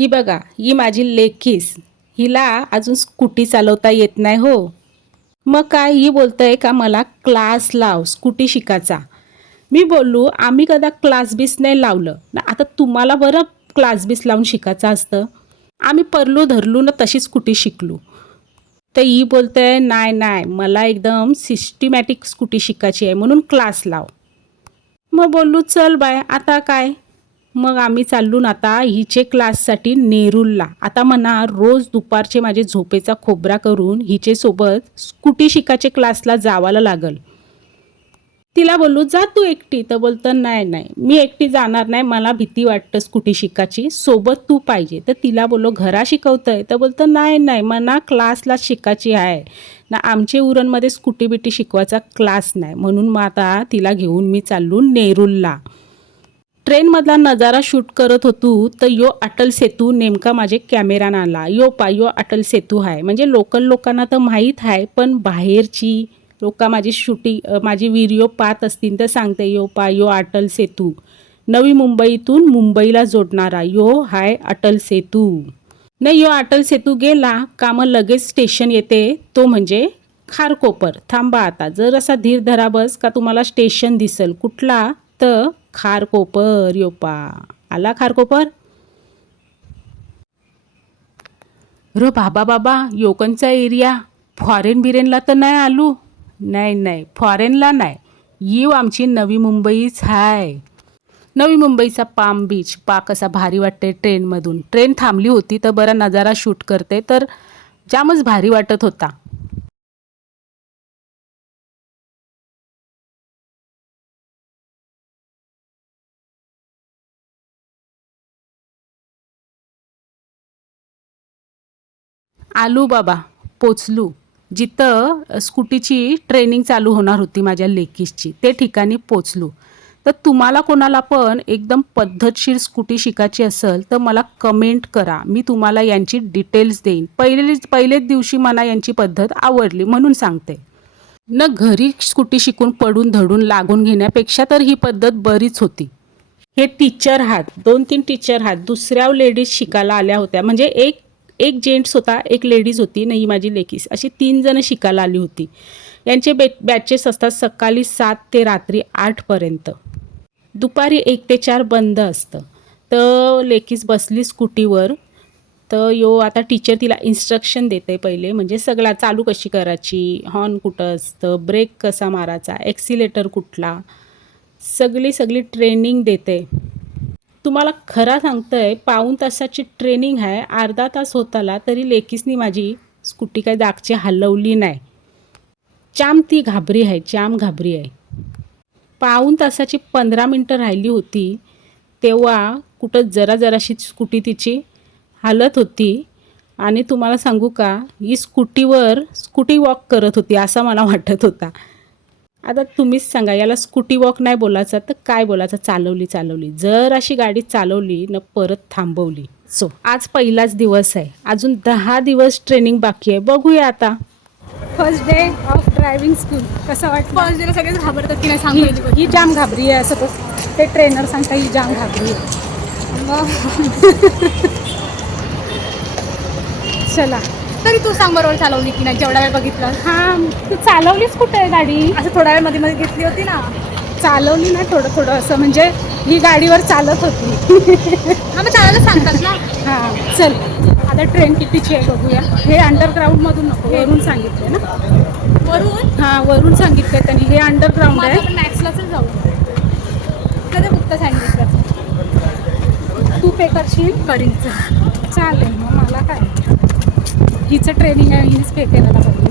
ही बघा ही माझी लेकीस. हिला अजून स्कूटी चालवता येत नाही हो. मग काय ही बोलतंय का मला क्लास लाव स्कूटी शिकायचा. मी बोललो आम्ही कदा क्लास बीस नाही लावलं. ना आता तुम्हाला बरं क्लास बीस लावून शिकायचं असतं. आम्ही परलो धरलो ना तशी स्कूटी शिकलो. तर ही बोलतंय नाही नाही मला एकदम सिस्टमॅटिक स्कूटी शिकायची आहे म्हणून क्लास लाव. मग बोललो चल बाय आता काय? मग आम्ही चाललो ना आता हिचे क्लाससाठी नेरूलला. आता म्हणा रोज दुपारचे माझे झोपेचा खोबरा करून हिचे सोबत स्कूटी शिकाचे क्लासला जावायला लागल. तिला बोललो जा तू एकटी. तर बोलतं नाही नाही मी एकटी जाणार नाही मला भीती वाटतं स्कूटी शिकाची सोबत तू पाहिजे. तर तिला बोललो घरा शिकवतंय. तर बोलतं नाही नाही मला क्लासला शिकायची आहे. ना आमचे उरणमध्ये स्कूटी बिटी शिकवायचा क्लास नाही. म्हणून मग आता तिला घेऊन मी चाललो नेरूलला. ट्रेनमधला नजारा शूट करत होतो तर यो अटल सेतू नेमका माझे कॅमेरानं आला यो पा यो अटल सेतू आहे म्हणजे लोकल लोकांना तर माहीत आहे पण बाहेरची लोक माझी शूटिंग माझी व्हिडिओ पाहत असतील तर सांगते यो पा यो अटल सेतू. नवी मुंबईतून मुंबईला जोडणारा यो हाय अटल सेतू. नाही यो अटल सेतू गेला का मग लगेच स्टेशन येते. तो म्हणजे खारकोपर. थांबा आता. जर असा धीर धरा बस का तुम्हाला स्टेशन दिसल. कुठला? तर खारकोपर योपा आला खारकोपर र बाबा बाबा योकनचा एरिया फॉरेन बिरेनला तर नाही आलू. नाही नाही फॉरेनला नाही. येऊ आमची नवी मुंबईच हाय. नवी मुंबईचा पाम बीच पा कसा भारी वाटते ट्रेनमधून. ट्रेन थांबली होती तर बरा नजारा शूट करते तर जामच भारी वाटत होता. आलू बाबा पोचलू. जिथं स्कूटीची ट्रेनिंग चालू होणार होती माझ्या लेकीसची ते ठिकाणी पोचलो. तर तुम्हाला कोणाला पण एकदम पद्धतशीर स्कूटी शिकायची असेल तर मला कमेंट करा. मी तुम्हाला यांची डिटेल्स देईन. पहिले पहिलेच दिवशी मला यांची पद्धत आवडली म्हणून सांगते. न घरी स्कूटी शिकून पडून धडून लागून घेण्यापेक्षा तर ही पद्धत बरीच होती. हे टीचर आहात दोन तीन टीचर आहात दुसऱ्या लेडीज शिकायला आल्या होत्या. म्हणजे एक एक जेंट्स होता एक लेडीज होती नाही माझी लेकीस. अशी तीन जणं शिकायला आली होती. यांचे बे बॅचेस असतात सकाळी सात ते रात्री आठपर्यंत दुपारी एक ते चार बंद असतं. तर लेकीस बसली स्कूटीवर. तर यो आता टीचर तिला इन्स्ट्रक्शन देते पहिले. म्हणजे सगळा चालू कशी करायची? हॉर्न कुठं असतं? ब्रेक कसा मारायचा? ॲक्सिलेटर कुठला? सगळी सगळी ट्रेनिंग देते तुम्हाला खरा सांगतंय पाऊण तासाची ट्रेनिंग आहे अर्धा तास होताला तरी लेकीसनी माझी स्कूटी काय दागची हलवली नाही. जाम ती घाबरी आहे जाम घाबरी आहे. पाऊण तासाची पंधरा मिनटं राहिली होती तेव्हा कुठं जरा जराशी स्कूटी तिची हालत होती. आणि तुम्हाला सांगू का ही स्कूटीवर स्कूटी वॉक करत होती असा मला वाटत होता. आता तुम्हीच सांगा याला स्कूटी वॉक नाही बोलायचं तर काय बोलायचं? चालवली चालवली. जर अशी गाडी चालवली न परत थांबवली. सो आज पहिलाच दिवस आहे. अजून दहा दिवस ट्रेनिंग बाकी आहे. बघूया आता. First day of driving school कसं वाटतं. फर्स्ट डेला सगळेच घाबरतात की नाही सांगू ही ही जाम घाबरी आहे असं तो- ते ट्रेनर सांगता ही जाम घाबरी आहे. मग? चला. तरी तू सांग बरोबर चालवली की नाही? जेवढा वेळ बघितलं हां तू चालवलीच कुठे आहे गाडी? असं थोड्या वेळमध्ये मध्ये घेतली होती ना. चालवली ना थोडं थोडं असं म्हणजे ही गाडीवर चालत होती. हा मग चालायला सांगतात ना. हां चल. आता ट्रेन कितीची आहे बघूया. हे अंडरग्राऊंडमधून नको वरून सांगितले ना. वरून? हां वरून सांगितलं त्यांनी. हे अंडरग्राऊंड आहे. मॅक्सलाच जाऊ. कधी फक्त सांगितलं तू पे करशील? करीनचं चालेल मग मला काय? हिचं ट्रेनिंग आहे हिच पे करायला पाहिजे